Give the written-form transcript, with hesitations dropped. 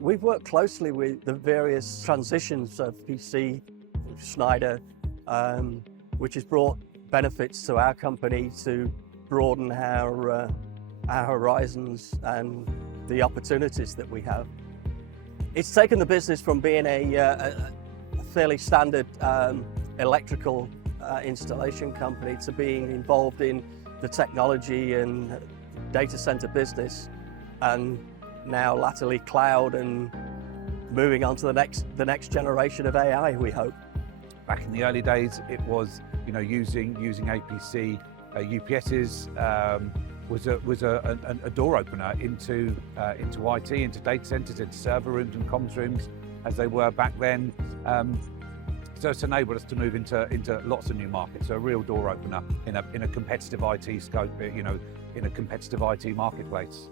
We've worked closely with the various transitions of PC, Schneider, which has brought benefits to our company to broaden our horizons and the opportunities that we have. It's taken the business from being a fairly standard electrical installation company to being involved in the technology and data center business, and now latterly cloud, and moving on to the next generation of AI, we hope. Back in the early days, it was using APC UPSs was a door opener into IT, into data centers, into server rooms and comms rooms as they were back then. So it's enabled us to move into lots of new markets. So a real door opener in a competitive IT scope, in a competitive IT marketplace.